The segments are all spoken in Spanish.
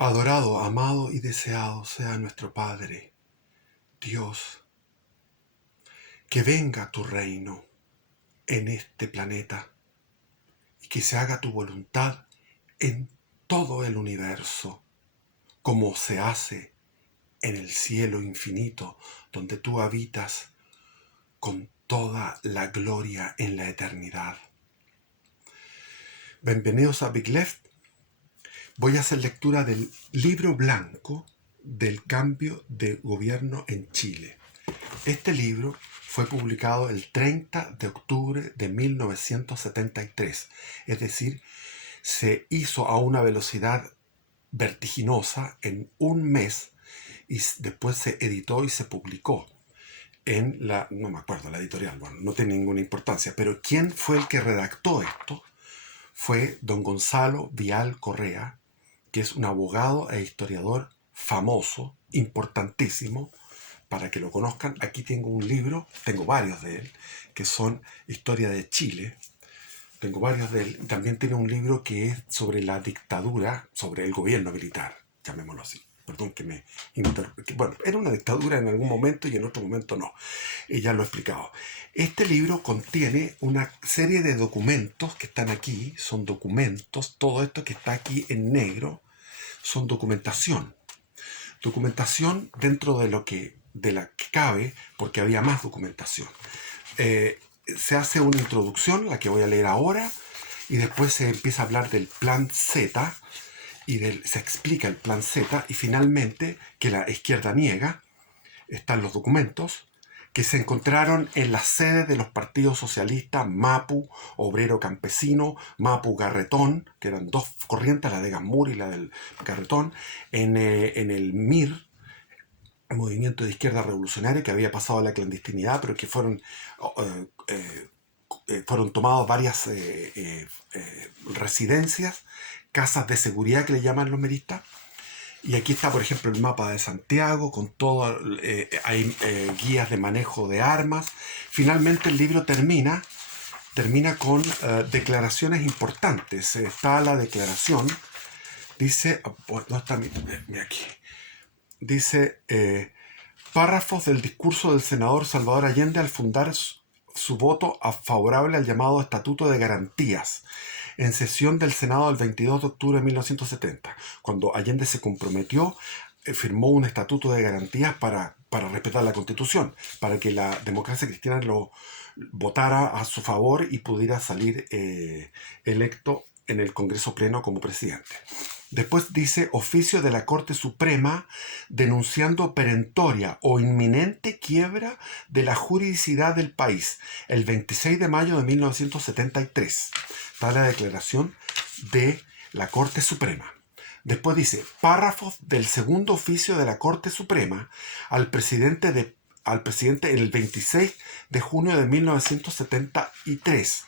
Adorado, amado y deseado sea nuestro Padre, Dios, que venga tu reino en este planeta y que se haga tu voluntad en todo el universo, como se hace en el cielo infinito donde tú habitas con toda la gloria en la eternidad. Bienvenidos a Big Left. Voy a hacer lectura del libro blanco del cambio de gobierno en Chile. Este libro fue publicado el 30 de octubre de 1973, es decir, se hizo a una velocidad vertiginosa en un mes y después se editó y se publicó en no me acuerdo, la editorial, bueno, no tiene ninguna importancia, pero ¿quién fue el que redactó esto? Fue don Gonzalo Vial Correa, que es un abogado e historiador famoso, importantísimo, para que lo conozcan. Aquí tengo un libro, tengo varios de él, que son Historia de Chile. Tengo varios de él. También tiene un libro que es sobre la dictadura, sobre el gobierno militar, llamémoslo así. Perdón que me bueno, era una dictadura en algún momento y en otro momento no. Ya lo he explicado. Este libro contiene una serie de documentos que están aquí, son documentos, todo esto que está aquí en negro, son documentación. Documentación dentro de la que cabe, porque había más documentación. Se hace una introducción, la que voy a leer ahora, y después se empieza a hablar del plan Z, y se explica el plan Z, y finalmente, que la izquierda niega, están los documentos, que se encontraron en las sedes de los partidos socialistas Mapu, Obrero Campesino, Mapu Garretón, que eran dos corrientes, la de Gamur y la del Garretón, en el MIR, movimiento de izquierda revolucionaria que había pasado a la clandestinidad, pero que fueron tomadas varias residencias, casas de seguridad que le llaman los meristas. Y aquí está, por ejemplo, el mapa de Santiago, con todo, hay guías de manejo de armas. Finalmente el libro termina con declaraciones importantes. Está la declaración, dice, no está, mira aquí, dice, párrafos del discurso del senador Salvador Allende al fundar su voto favorable al llamado Estatuto de Garantías en sesión del Senado del 22 de octubre de 1970, cuando Allende se comprometió, firmó un estatuto de garantías para respetar la Constitución, para que la democracia cristiana lo votara a su favor y pudiera salir electo en el Congreso Pleno como presidente. Después dice oficio de la Corte Suprema denunciando perentoria o inminente quiebra de la juridicidad del país, el 26 de mayo de 1973. Está la declaración de la Corte Suprema. Después dice párrafos del segundo oficio de la Corte Suprema al presidente el 26 de junio de 1973.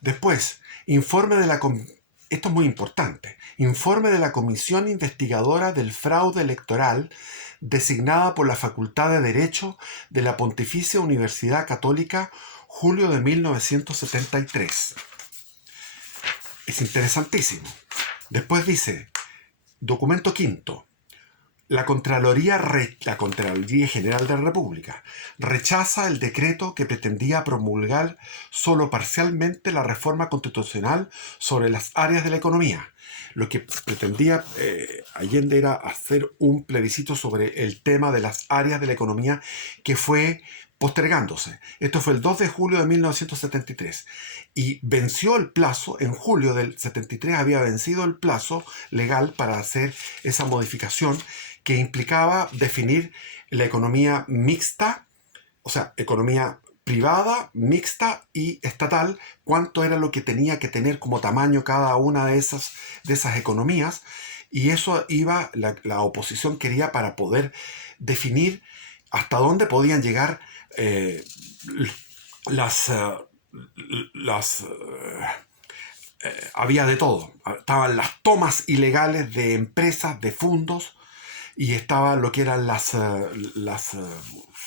Después, informe de la esto es muy importante, informe de la Comisión Investigadora del Fraude Electoral designada por la Facultad de Derecho de la Pontificia Universidad Católica, julio de 1973. Es interesantísimo. Después dice, documento quinto, la Contraloría General de la República rechaza el decreto que pretendía promulgar solo parcialmente la reforma constitucional sobre las áreas de la economía. Lo que pretendía Allende era hacer un plebiscito sobre el tema de las áreas de la economía que fue postergándose. Esto fue el 2 de julio de 1973 y venció el plazo, en julio del 73 había vencido el plazo legal para hacer esa modificación que implicaba definir la economía mixta, o sea, economía privada, mixta y estatal, cuánto era lo que tenía que tener como tamaño cada una de esas economías, y eso iba, la oposición quería para poder definir hasta dónde podían llegar había de todo. Estaban las tomas ilegales de empresas, de fondos, y estaba lo que eran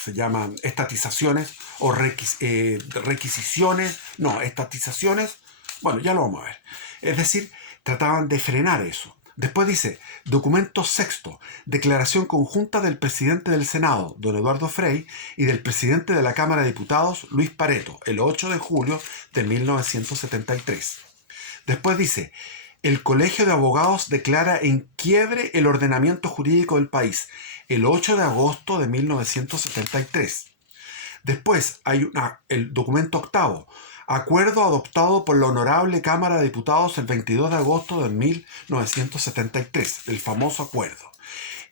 se llaman estatizaciones o requisiciones, no, estatizaciones, bueno, ya lo vamos a ver. Es decir, trataban de frenar eso. Después dice, documento sexto, declaración conjunta del presidente del Senado, don Eduardo Frei, y del presidente de la Cámara de Diputados, Luis Pareto, el 8 de julio de 1973. Después dice, el Colegio de Abogados declara en quiebre el ordenamiento jurídico del país, el 8 de agosto de 1973. Después hay el documento octavo, acuerdo adoptado por la Honorable Cámara de Diputados el 22 de agosto de 1973, el famoso acuerdo.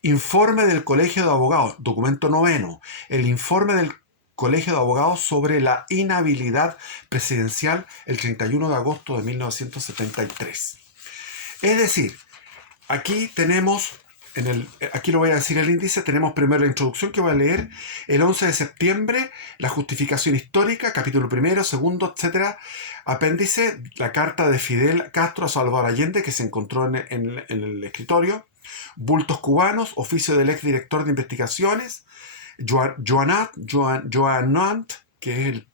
Informe del Colegio de Abogados, documento noveno, el informe del Colegio de Abogados sobre la inhabilidad presidencial el 31 de agosto de 1973. Es decir, aquí tenemos, aquí lo voy a decir el índice, tenemos primero la introducción que voy a leer, el 11 de septiembre, la justificación histórica, capítulo primero, segundo, etc. Apéndice, la carta de Fidel Castro a Salvador Allende que se encontró en el escritorio, bultos cubanos, oficio del exdirector de investigaciones, Joanant, que es el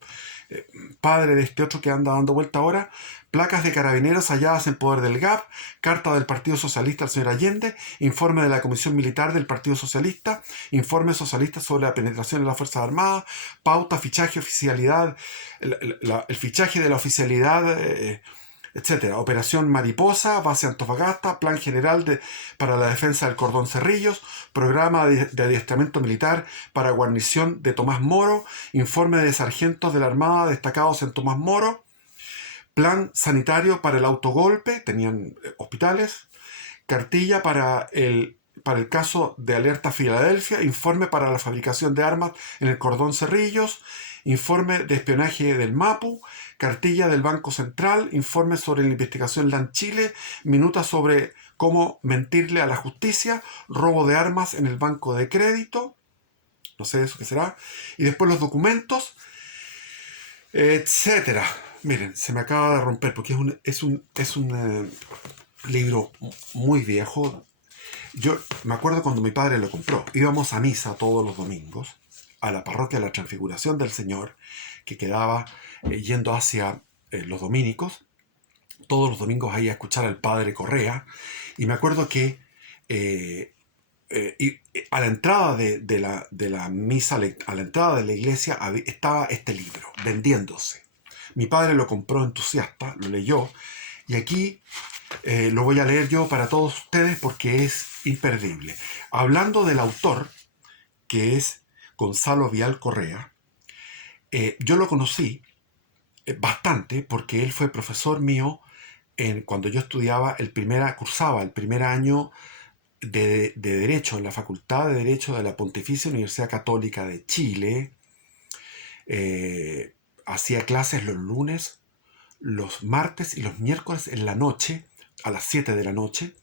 padre de este otro que anda dando vuelta ahora, placas de carabineros halladas en poder del GAP, carta del Partido Socialista al señor Allende, informe de la Comisión Militar del Partido Socialista, informe socialista sobre la penetración en las Fuerzas Armadas, pauta, fichaje, oficialidad, el fichaje de la oficialidad, etcétera. Operación Mariposa, base Antofagasta, plan general para la defensa del cordón Cerrillos, programa de adiestramiento militar para guarnición de Tomás Moro, informe de sargentos de la Armada destacados en Tomás Moro, plan sanitario para el autogolpe, tenían hospitales, cartilla para el caso de Alerta Filadelfia, informe para la fabricación de armas en el cordón Cerrillos, informe de espionaje del MAPU, cartilla del Banco Central, informe sobre la investigación LAN Chile, minuta sobre cómo mentirle a la justicia, robo de armas en el banco de crédito, no sé eso qué será, y después los documentos, etcétera. Miren, se me acaba de romper porque es un libro muy viejo. Yo me acuerdo cuando mi padre lo compró. Íbamos a misa todos los domingos a la parroquia de la Transfiguración del Señor, que quedaba yendo hacia los dominicos. Todos los domingos ahí a escuchar al padre Correa. Y me acuerdo que a la entrada de la misa, a la entrada de la iglesia, estaba este libro vendiéndose. Mi padre lo compró entusiasta, lo leyó, y aquí lo voy a leer yo para todos ustedes porque es imperdible. Hablando del autor, que es Gonzalo Vial Correa, yo lo conocí bastante porque él fue profesor mío cuando yo cursaba el primer año de Derecho en la Facultad de Derecho de la Pontificia Universidad Católica de Chile. Hacía clases los lunes, los martes y los miércoles en la noche, a las 7 de la noche,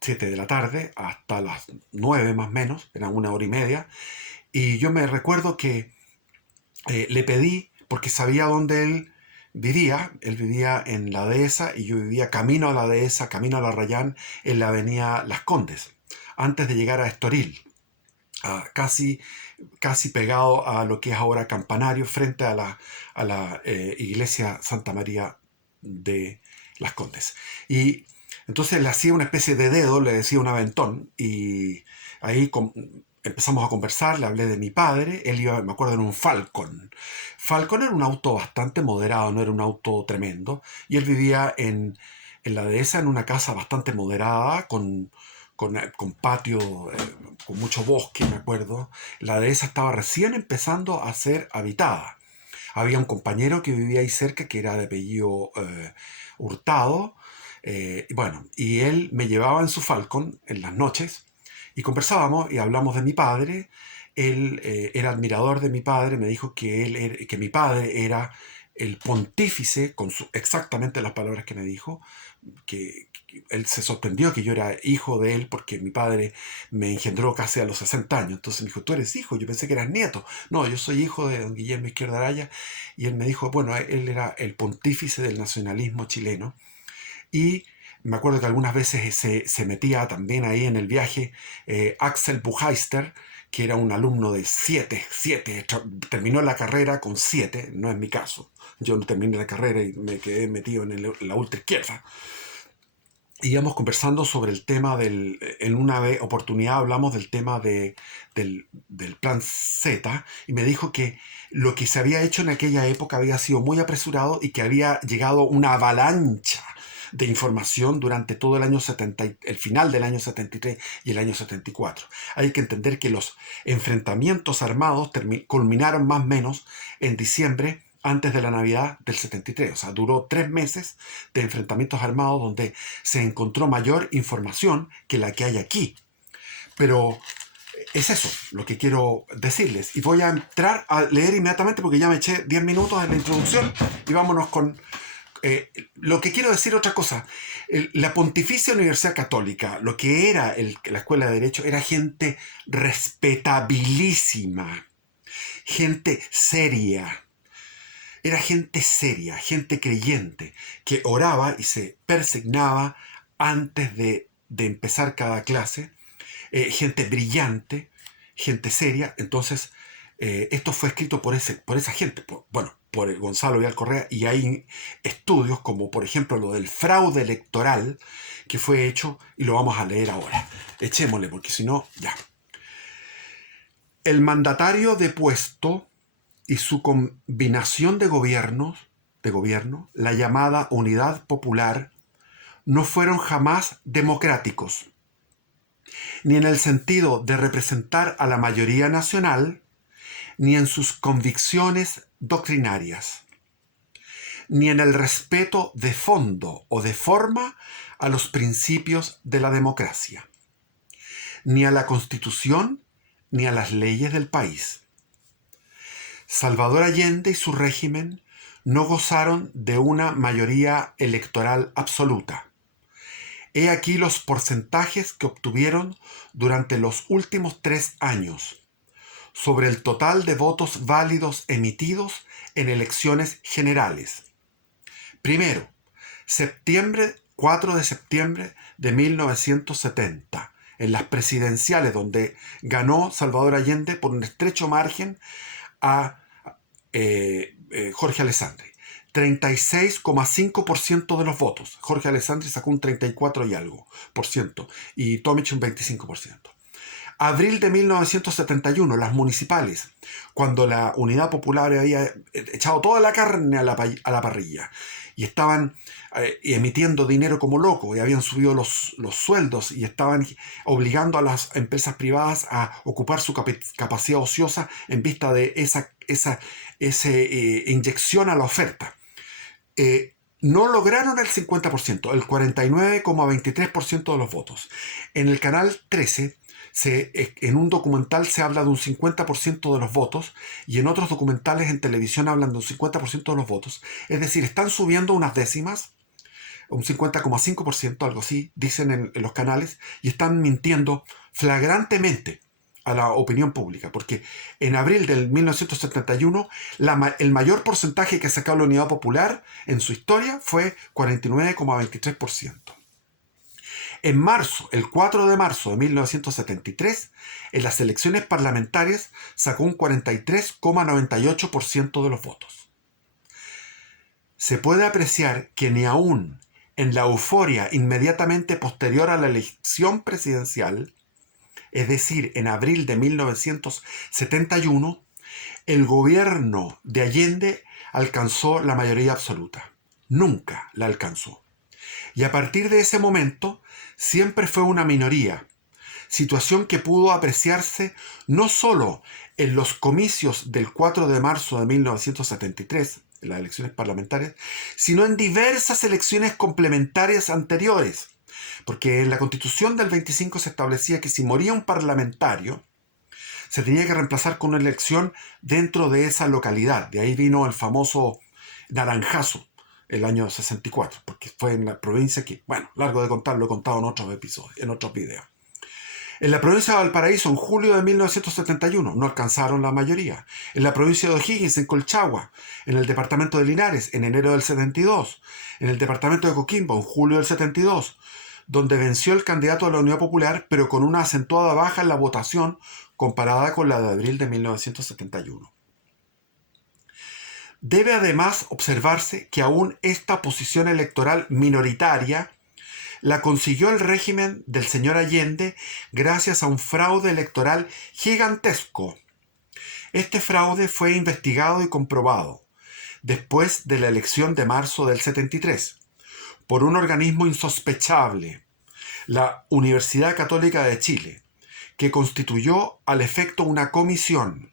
7 de la tarde, hasta las 9 más o menos, era 1 hora y media. Y yo me recuerdo que le pedí, porque sabía dónde él vivía en la Dehesa y yo vivía camino a la Dehesa, camino a la Rayán, en la avenida Las Condes, antes de llegar a Estoril, casi pegado a lo que es ahora Campanario, frente a la iglesia Santa María de Las Condes. Y entonces le hacía una especie de dedo, le decía un aventón, y ahí empezamos a conversar, le hablé de mi padre, él iba, me acuerdo, en un Falcon. Falcon era un auto bastante moderado, no era un auto tremendo, y él vivía en la Dehesa, en una casa bastante moderada, con patio, con mucho bosque, me acuerdo. La Dehesa estaba recién empezando a ser habitada. Había un compañero que vivía ahí cerca, que era de apellido Hurtado, bueno, y él me llevaba en su Falcon en las noches, y conversábamos y hablamos de mi padre. Él era admirador de mi padre, me dijo que mi padre era el pontífice, exactamente las palabras que me dijo, que él se sorprendió que yo era hijo de él porque mi padre me engendró casi a los 60 años. Entonces me dijo, tú eres hijo, yo pensé que eras nieto. No, yo soy hijo de don Guillermo Izquierda Araya. Y él me dijo, bueno, él era el pontífice del nacionalismo chileno. Y me acuerdo que algunas veces se metía también ahí en el viaje Axel Bucheister, que era un alumno de 7, terminó la carrera con 7, no es mi caso. Yo no terminé la carrera y me quedé metido en la ultra izquierda. íbamos conversando sobre el tema en una oportunidad hablamos del tema del plan Z, y me dijo que lo que se había hecho en aquella época había sido muy apresurado y que había llegado una avalancha de información durante todo el año 70, el final del año 73 y el año 74. Hay que entender que los enfrentamientos armados culminaron más o menos en diciembre, antes de la Navidad del 73. O sea, duró 3 meses de enfrentamientos armados donde se encontró mayor información que la que hay aquí. Pero es eso lo que quiero decirles. Y voy a entrar a leer inmediatamente porque ya me eché 10 minutos en la introducción y vámonos con lo que quiero decir. Otra cosa. La Pontificia Universidad Católica, lo que era la Escuela de Derecho, era gente respetabilísima, gente seria. Era gente seria, gente creyente, que oraba y se persignaba antes de empezar cada clase, gente brillante, gente seria. Entonces, esto fue escrito por esa gente, por Gonzalo Vial Correa, y hay estudios como, por ejemplo, lo del fraude electoral que fue hecho, y lo vamos a leer ahora. Echémosle, porque si no, ya. El mandatario depuesto y su combinación de gobierno, la llamada Unidad Popular, no fueron jamás democráticos, ni en el sentido de representar a la mayoría nacional, ni en sus convicciones doctrinarias, ni en el respeto de fondo o de forma a los principios de la democracia, ni a la Constitución, ni a las leyes del país. Salvador Allende y su régimen no gozaron de una mayoría electoral absoluta. He aquí los porcentajes que obtuvieron durante los últimos 3 años sobre el total de votos válidos emitidos en elecciones generales. Primero, 4 de septiembre de 1970, en las presidenciales, donde ganó Salvador Allende por un estrecho margen a Jorge Alessandri. 36,5% de los votos. Jorge Alessandri sacó un 34 y algo por ciento y Tomic un 25%. Abril de 1971, las municipales, cuando la Unidad Popular había echado toda la carne a la parrilla y estaban emitiendo dinero como loco y habían subido los sueldos y estaban obligando a las empresas privadas a ocupar su capacidad ociosa en vista de esa inyección a la oferta. No lograron el 50%, el 49,23% de los votos. En el canal 13, en un documental se habla de un 50% de los votos y en otros documentales en televisión hablan de un 50% de los votos. Es decir, están subiendo unas décimas, un 50,5%, algo así, dicen en los canales, y están mintiendo flagrantemente a la opinión pública, porque en abril del 1971 el mayor porcentaje que sacó la Unidad Popular en su historia fue 49,23%. En marzo, el 4 de marzo de 1973, en las elecciones parlamentarias sacó un 43,98% de los votos. Se puede apreciar que ni aún en la euforia inmediatamente posterior a la elección presidencial, es decir, en abril de 1971, el gobierno de Allende alcanzó la mayoría absoluta. Nunca la alcanzó. Y a partir de ese momento, siempre fue una minoría, situación que pudo apreciarse no solo en los comicios del 4 de marzo de 1973, en las elecciones parlamentarias, sino en diversas elecciones complementarias anteriores. Porque en la Constitución del 25 se establecía que si moría un parlamentario, se tenía que reemplazar con una elección dentro de esa localidad. De ahí vino el famoso Naranjazo, el año 64, porque fue en la provincia que, bueno, largo de contar, lo he contado en otros episodios, en otros videos. En la provincia de Valparaíso, en julio de 1971, no alcanzaron la mayoría. En la provincia de O'Higgins, en Colchagua. En el departamento de Linares, en enero del 72. En el departamento de Coquimbo, en julio del 72, donde venció el candidato de la Unidad Popular, pero con una acentuada baja en la votación comparada con la de abril de 1971. Debe además observarse que aún esta posición electoral minoritaria la consiguió el régimen del señor Allende gracias a un fraude electoral gigantesco. Este fraude fue investigado y comprobado después de la elección de marzo del 73 por un organismo insospechable, la Universidad Católica de Chile, que constituyó al efecto una comisión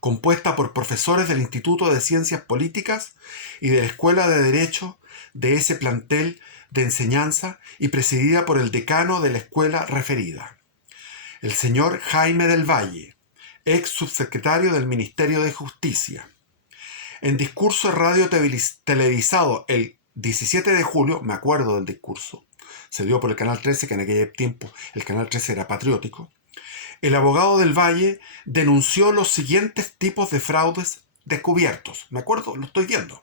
compuesta por profesores del Instituto de Ciencias Políticas y de la Escuela de Derecho de ese plantel de enseñanza y presidida por el decano de la escuela referida, el señor Jaime del Valle, ex subsecretario del Ministerio de Justicia. En discurso radio televisado el 17 de julio, me acuerdo del discurso, se dio por el Canal 13, que en aquel tiempo el Canal 13 era patriótico, el abogado del Valle denunció los siguientes tipos de fraudes descubiertos. Me acuerdo, lo estoy viendo.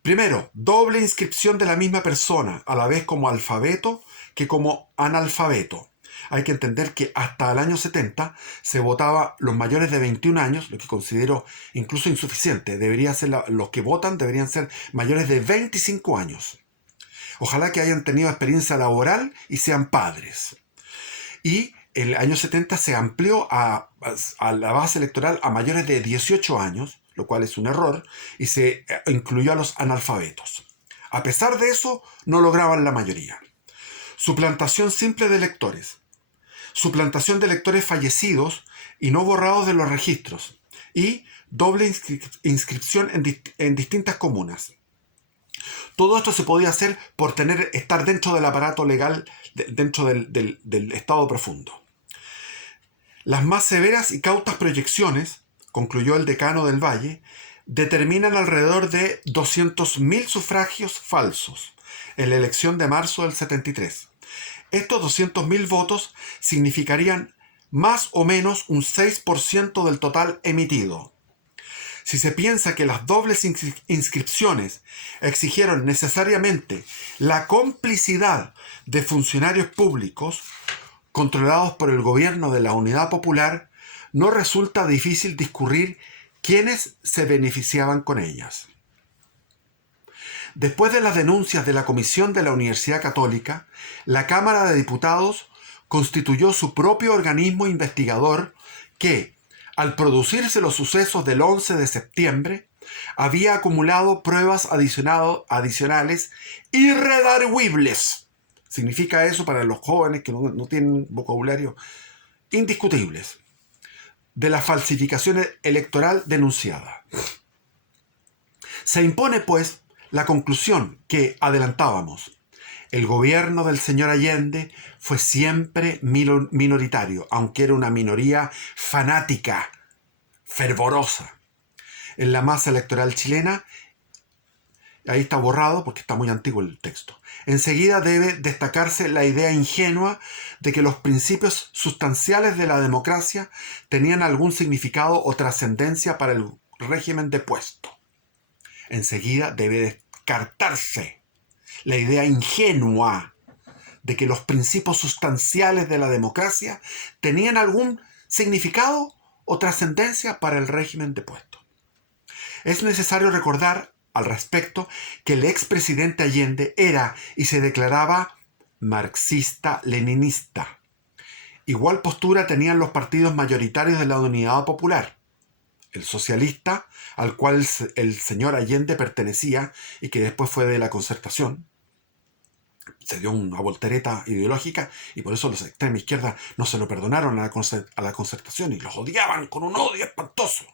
Primero, doble inscripción de la misma persona, a la vez como alfabeto que como analfabeto. Hay que entender que hasta el año 70 se votaba los mayores de 21 años, lo que considero incluso insuficiente. Los que votan deberían ser mayores de 25 años. Ojalá que hayan tenido experiencia laboral y sean padres. Y en el año 70 se amplió a la base electoral a mayores de 18 años, lo cual es un error, y se incluyó a los analfabetos. A pesar de eso, no lograban la mayoría. Suplantación simple de electores. Suplantación de electores fallecidos y no borrados de los registros. Y doble inscripción en distintas comunas. Todo esto se podía hacer por estar dentro del aparato legal, dentro del estado profundo. Las más severas y cautas proyecciones, concluyó el decano del Valle, determinan alrededor de 200.000 sufragios falsos en la elección de marzo del 73. Estos 200.000 votos significarían más o menos un 6% del total emitido. Si se piensa que las dobles inscripciones exigieron necesariamente la complicidad de funcionarios públicos controlados por el gobierno de la Unidad Popular, no resulta difícil discurrir quiénes se beneficiaban con ellas. Después de las denuncias de la Comisión de la Universidad Católica, la Cámara de Diputados constituyó su propio organismo investigador que, al producirse los sucesos del 11 de septiembre, había acumulado pruebas adicionales irredarguibles. Significa eso para los jóvenes que no tienen vocabulario, indiscutibles, de la falsificación electoral denunciada. Se impone, pues, la conclusión que adelantábamos. El gobierno del señor Allende fue siempre minoritario, aunque era una minoría fanática, fervorosa. En la masa electoral chilena, ahí está borrado porque está muy antiguo el texto. Enseguida debe destacarse la idea ingenua de que los principios sustanciales de la democracia tenían algún significado o trascendencia para el régimen depuesto. Enseguida debe descartarse la idea ingenua de que los principios sustanciales de la democracia tenían algún significado o trascendencia para el régimen depuesto. Es necesario recordar al respecto que el expresidente Allende era y se declaraba marxista-leninista. Igual postura tenían los partidos mayoritarios de la Unidad Popular. El socialista, al cual el señor Allende pertenecía y que después fue de la Concertación, se dio una voltereta ideológica y por eso los extrema izquierda no se lo perdonaron a la Concertación y los odiaban con un odio espantoso.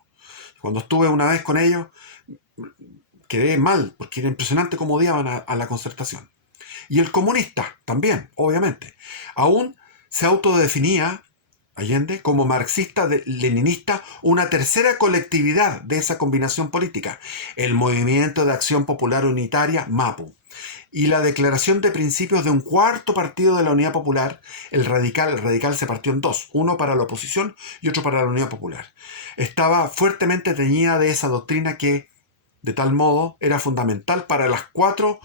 Cuando estuve una vez con ellos, quedé mal, porque era impresionante cómo odiaban a la Concertación. Y el comunista también, obviamente. Aún se autodefinía Allende como marxista-leninista, una tercera colectividad de esa combinación política, el Movimiento de Acción Popular Unitaria, MAPU, y la declaración de principios de un cuarto partido de la Unidad Popular, el Radical. El Radical se partió en dos, uno para la oposición y otro para la Unidad Popular. Estaba fuertemente teñida de esa doctrina que, de tal modo, era fundamental para las 4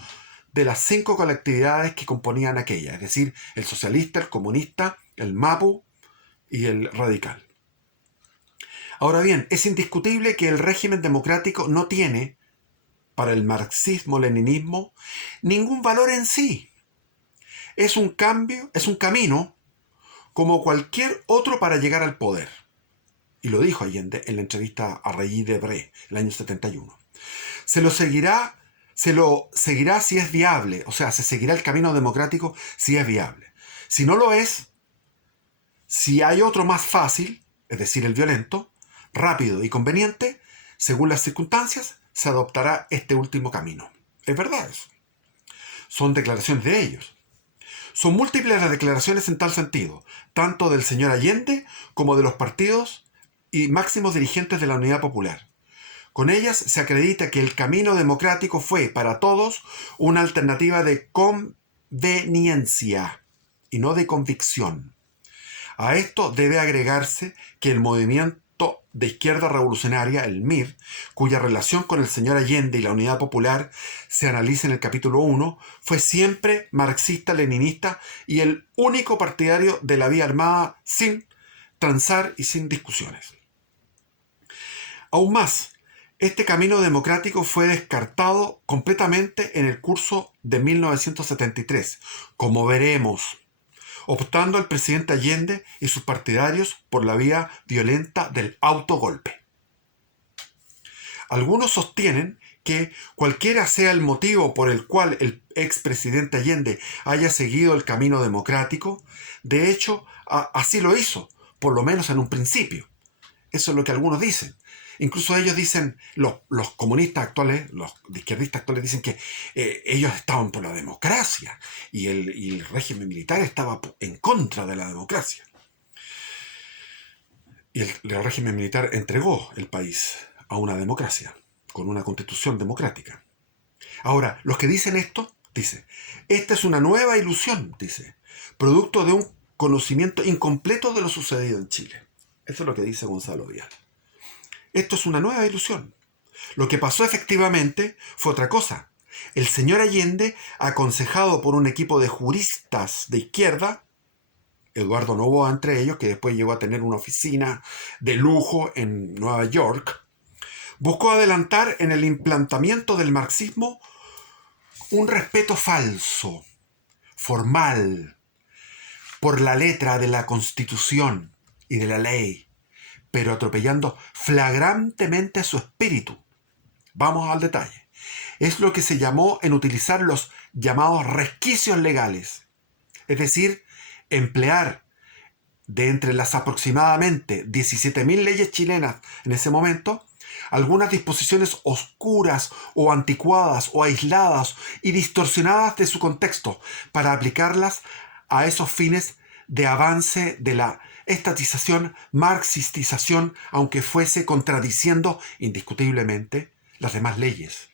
de las 5 colectividades que componían aquella, es decir, el socialista, el comunista, el MAPU y el radical. Ahora bien, es indiscutible que el régimen democrático no tiene, para el marxismo-leninismo, ningún valor en sí. es un camino como cualquier otro para llegar al poder. Y lo dijo Allende en la entrevista a Regis Debray, el año 71. Se lo seguirá si es viable, o sea, se seguirá el camino democrático si es viable. Si no lo es, si hay otro más fácil, es decir, el violento, rápido y conveniente, según las circunstancias, se adoptará este último camino. Es verdad eso. Son declaraciones de ellos. Son múltiples las declaraciones en tal sentido, tanto del señor Allende como de los partidos y máximos dirigentes de la Unidad Popular. Con ellas se acredita que el camino democrático fue, para todos, una alternativa de conveniencia y no de convicción. A esto debe agregarse que el movimiento de izquierda revolucionaria, el MIR, cuya relación con el señor Allende y la Unidad Popular se analiza en el capítulo 1, fue siempre marxista-leninista y el único partidario de la vía armada sin transar y sin discusiones. Aún más, este camino democrático fue descartado completamente en el curso de 1973, como veremos, optando el presidente Allende y sus partidarios por la vía violenta del autogolpe. Algunos sostienen que cualquiera sea el motivo por el cual el expresidente Allende haya seguido el camino democrático, de hecho, así lo hizo, por lo menos en un principio. Eso es lo que algunos dicen. Incluso ellos dicen, los comunistas actuales, los izquierdistas actuales dicen que ellos estaban por la democracia y el régimen militar estaba en contra de la democracia. Y el régimen militar entregó el país a una democracia, con una constitución democrática. Ahora, los que dicen esto, dicen, esta es una nueva ilusión, dice, producto de un conocimiento incompleto de lo sucedido en Chile. Eso es lo que dice Gonzalo Vial. Esto es una nueva ilusión. Lo que pasó efectivamente fue otra cosa. El señor Allende, aconsejado por un equipo de juristas de izquierda, Eduardo Noboa entre ellos, que después llegó a tener una oficina de lujo en Nueva York, buscó adelantar en el implantamiento del marxismo un respeto falso, formal, por la letra de la Constitución y de la ley, pero atropellando flagrantemente su espíritu. Vamos al detalle. Es lo que se llamó en utilizar los llamados resquicios legales, es decir, emplear de entre las aproximadamente 17.000 leyes chilenas en ese momento, algunas disposiciones oscuras o anticuadas o aisladas y distorsionadas de su contexto para aplicarlas a esos fines de avance de la estatización, marxistización, aunque fuese contradiciendo indiscutiblemente las demás leyes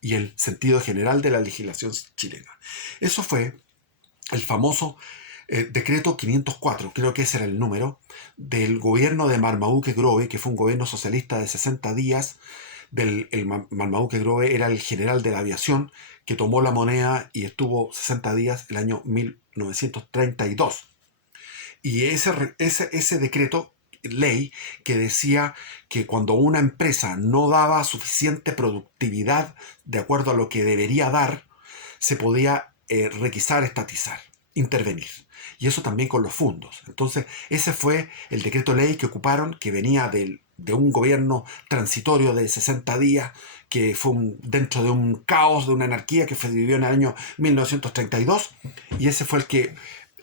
y el sentido general de la legislación chilena. Eso fue el famoso decreto 504, creo que ese era el número, del gobierno de Marmaduke Grove, que fue un gobierno socialista de 60 días. Marmaduke Grove era el general de la aviación que tomó la moneda y estuvo 60 días el año 1932. Y ese decreto, ley, que decía que cuando una empresa no daba suficiente productividad de acuerdo a lo que debería dar, se podía requisar, estatizar, intervenir. Y eso también con los fondos. Entonces, ese fue el decreto ley que ocuparon, que venía de un gobierno transitorio de 60 días, que fue dentro de un caos, de una anarquía que se vivió en el año 1932. Y ese fue el que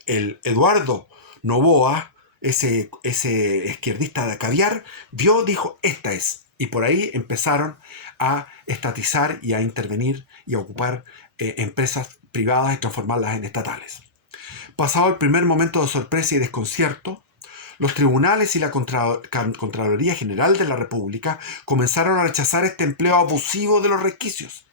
el Eduardo Noboa, ese izquierdista de caviar, vio, dijo, esta es. Y por ahí empezaron a estatizar y a intervenir y a ocupar empresas privadas y transformarlas en estatales. Pasado el primer momento de sorpresa y desconcierto, los tribunales y la Contraloría General de la República comenzaron a rechazar este empleo abusivo de los resquicios.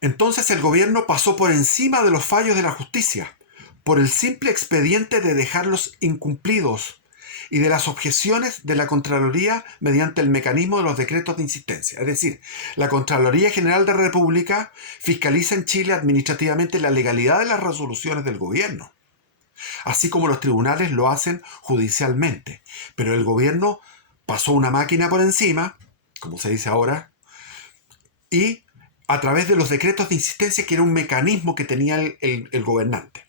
Entonces el gobierno pasó por encima de los fallos de la justicia, por el simple expediente de dejarlos incumplidos y de las objeciones de la Contraloría mediante el mecanismo de los decretos de insistencia. Es decir, la Contraloría General de la República fiscaliza en Chile administrativamente la legalidad de las resoluciones del gobierno, así como los tribunales lo hacen judicialmente. Pero el gobierno pasó una máquina por encima, como se dice ahora, y a través de los decretos de insistencia, que era un mecanismo que tenía el gobernante.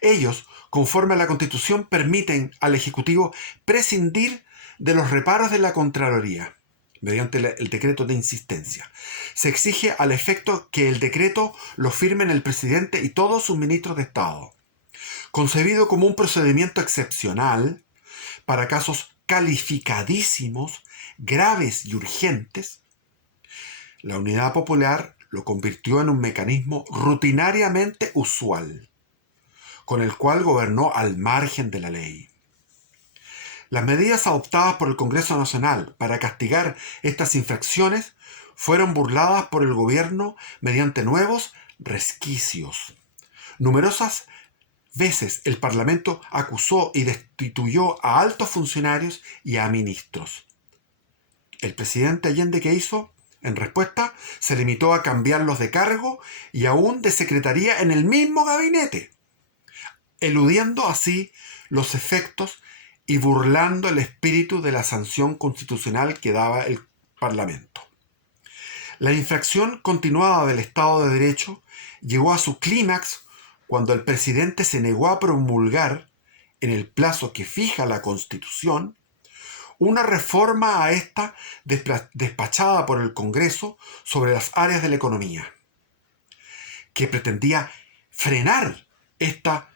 Ellos, conforme a la Constitución, permiten al Ejecutivo prescindir de los reparos de la Contraloría mediante el decreto de insistencia. Se exige al efecto que el decreto lo firmen el presidente y todos sus ministros de Estado. Concebido como un procedimiento excepcional para casos calificadísimos, graves y urgentes, la Unidad Popular lo convirtió en un mecanismo rutinariamente usual, con el cual gobernó al margen de la ley. Las medidas adoptadas por el Congreso Nacional para castigar estas infracciones fueron burladas por el gobierno mediante nuevos resquicios. Numerosas veces el Parlamento acusó y destituyó a altos funcionarios y a ministros. El presidente Allende, ¿qué hizo? En respuesta, se limitó a cambiarlos de cargo y aún de secretaría en el mismo gabinete, eludiendo así los efectos y burlando el espíritu de la sanción constitucional que daba el Parlamento. La infracción continuada del Estado de Derecho llegó a su clímax cuando el presidente se negó a promulgar, en el plazo que fija la Constitución, una reforma a esta despachada por el Congreso sobre las áreas de la economía, que pretendía frenar esta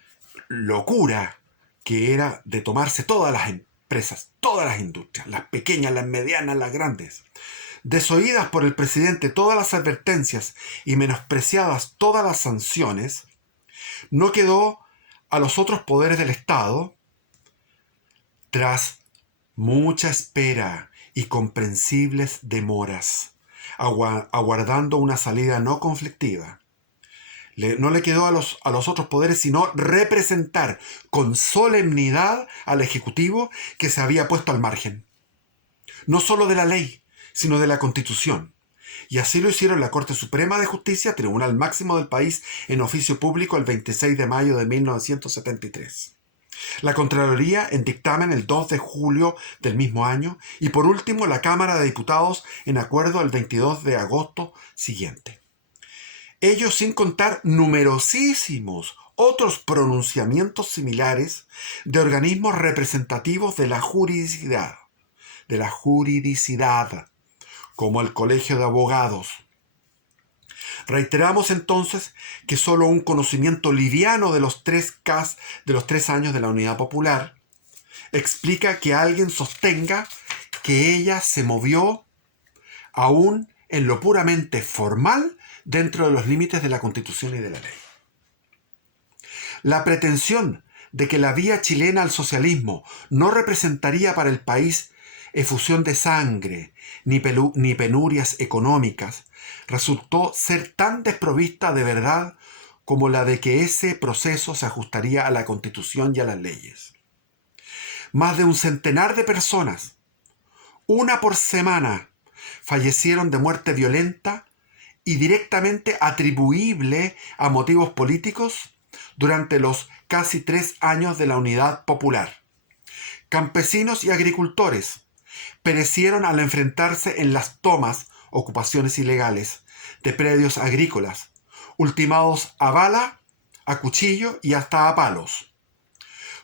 locura que era de tomarse todas las empresas, todas las industrias, las pequeñas, las medianas, las grandes. Desoídas por el presidente todas las advertencias y menospreciadas todas las sanciones, no quedó a los otros poderes del Estado, tras mucha espera y comprensibles demoras, aguardando una salida no conflictiva. No le quedó a los otros poderes sino representar con solemnidad al Ejecutivo, que se había puesto al margen, no solo de la ley, sino de la Constitución. Y así lo hicieron la Corte Suprema de Justicia, tribunal máximo del país, en oficio público el 26 de mayo de 1973. La Contraloría en dictamen el 2 de julio del mismo año, y por último la Cámara de Diputados en acuerdo el 22 de agosto siguiente. Ello sin contar numerosísimos otros pronunciamientos similares de organismos representativos de la juridicidad, como el Colegio de Abogados. Reiteramos entonces que solo un conocimiento liviano de los 3 años de la Unidad Popular explica que alguien sostenga que ella se movió aún en lo puramente formal dentro de los límites de la Constitución y de la ley. La pretensión de que la vía chilena al socialismo no representaría para el país efusión de sangre ni penurias económicas resultó ser tan desprovista de verdad como la de que ese proceso se ajustaría a la Constitución y a las leyes. Más de 100 de personas, una por semana, fallecieron de muerte violenta y directamente atribuible a motivos políticos durante los casi 3 años de la Unidad Popular. Campesinos y agricultores perecieron al enfrentarse en las tomas, ocupaciones ilegales de predios agrícolas, ultimados a bala, a cuchillo y hasta a palos.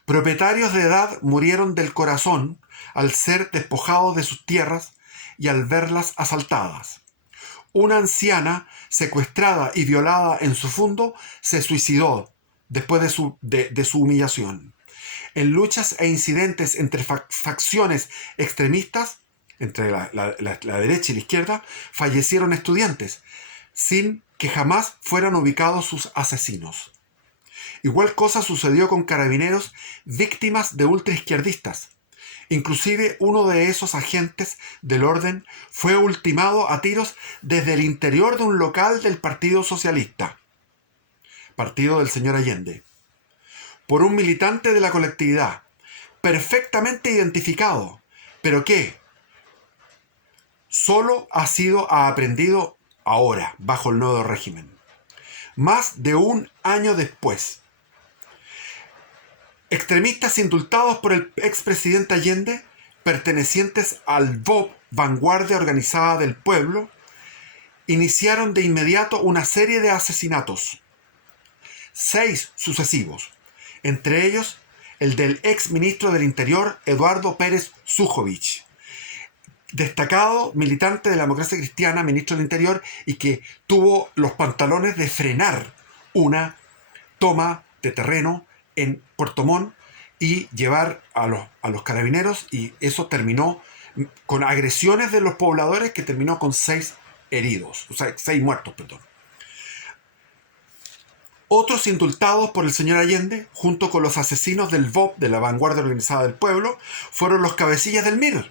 Propietarios de edad murieron del corazón al ser despojados de sus tierras y al verlas asaltadas. Una anciana secuestrada y violada en su fundo se suicidó después de su humillación. En luchas e incidentes entre facciones extremistas, entre la derecha y la izquierda, fallecieron estudiantes, sin que jamás fueran ubicados sus asesinos. Igual cosa sucedió con carabineros víctimas de ultraizquierdistas. Inclusive uno de esos agentes del orden fue ultimado a tiros desde el interior de un local del Partido Socialista, partido del señor Allende, por un militante de la colectividad, perfectamente identificado, pero que solo ha sido aprendido ahora, bajo el nuevo régimen, más de 1 año después. Extremistas indultados por el expresidente Allende, pertenecientes al VOP, Vanguardia Organizada del Pueblo, iniciaron de inmediato una serie de asesinatos, 6 sucesivos, entre ellos el del ex ministro del Interior Eduardo Pérez Sujovic, destacado militante de la democracia cristiana, ministro del Interior, y que tuvo los pantalones de frenar una toma de terreno en Puerto Montt y llevar a los carabineros, y eso terminó con agresiones de los pobladores que terminó con 6 heridos, o sea, 6 muertos, perdón. Otros indultados por el señor Allende, junto con los asesinos del VOP, de la Vanguardia Organizada del Pueblo, fueron los cabecillas del MIR,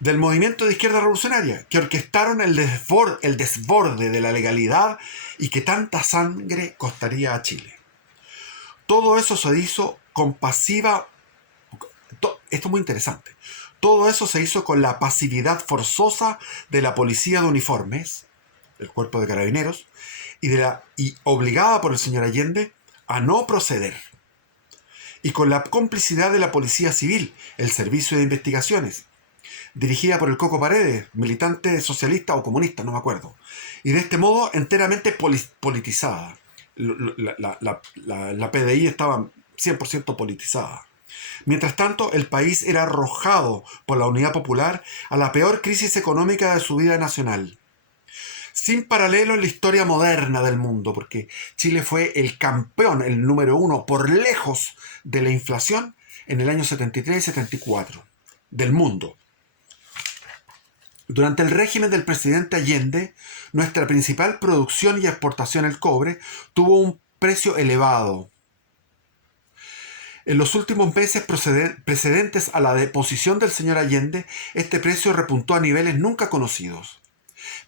del movimiento de izquierda revolucionaria, que orquestaron el desborde de la legalidad y que tanta sangre costaría a Chile. Todo eso se hizo con pasiva... Esto es muy interesante. Todo eso se hizo con la pasividad forzosa de la policía de uniformes, el cuerpo de carabineros, y obligada por el señor Allende a no proceder. Y con la complicidad de la policía civil, el Servicio de Investigaciones, dirigida por el Coco Paredes, militante socialista o comunista, no me acuerdo. Y de este modo enteramente politizada. La PDI estaba 100% politizada. Mientras tanto, el país era arrojado por la Unidad Popular a la peor crisis económica de su vida nacional, sin paralelo en la historia moderna del mundo, porque Chile fue el campeón, el número 1 por lejos de la inflación en el año 73 y 74 del mundo. Durante el régimen del presidente Allende, nuestra principal producción y exportación, el cobre, tuvo un precio elevado. En los últimos meses precedentes a la deposición del señor Allende, este precio repuntó a niveles nunca conocidos.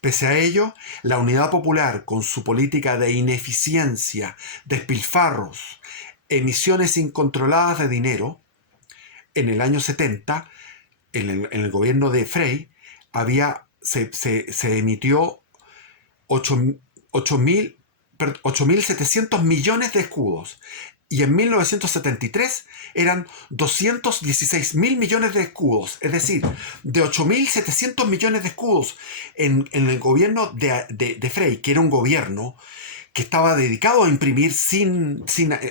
Pese a ello, la Unidad Popular, con su política de ineficiencia, despilfarros, emisiones incontroladas de dinero, en el año 70, en el gobierno de Frei, se emitió 8.700 millones de escudos. Y en 1973 eran 216.000 millones de escudos. Es decir, de 8.700 millones de escudos en el gobierno de Frei, que era un gobierno que estaba dedicado a imprimir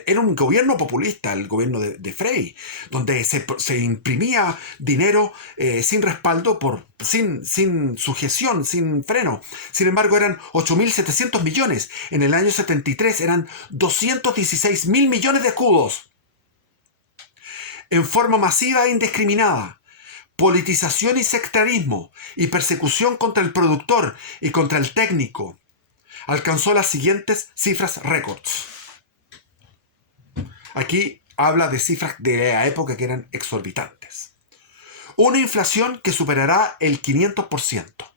era un gobierno populista, el gobierno de Frei, donde se imprimía dinero sin respaldo, sin sujeción, sin freno. Sin embargo, eran 8.700 millones. En el año 73 eran 216.000 millones de escudos. En forma masiva e indiscriminada. Politización y sectarismo y persecución contra el productor y contra el técnico. Alcanzó las siguientes cifras récords. Aquí habla de cifras de la época que eran exorbitantes. Una inflación que superará el 500%.